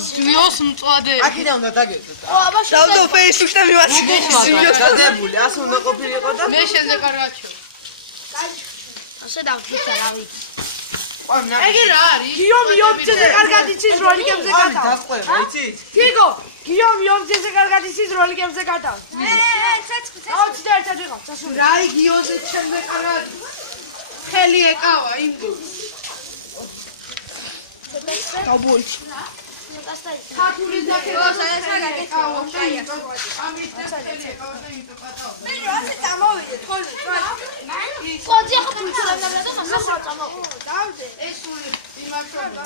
Serios მწვადე. აქედან უნდა დაგეწოთ. დავდო Facebook-ში და მივაცილე. გადებული, ასე უნდა ყოფილიყო და მე შენზე კარგაჩო. ასე დავთვითა რა ვიცი. ეგ რა არის? გიომი ოპციაზე კარგად იცის როლიკებზე გადავა. დაწყდება, იცით? გიგო, გიომი ოპციაზე კარგად იცის როლიკებზე გადავა. ცეცხლი. აუცი და ერთად ვიყავ, წასული. რა იგიოზე ჩემზე კარგად. ხელი ეკავა იმდო. გაბული. ქართული დაქება გაკეთო. ამით ხელი ეკავა და იმდო პატაო. მე როცა წამოვიდე თოლი. კოძი ახლა ფუნქციონალურია და მასა წამოვიდე. დავდე. ეს სული იმართება.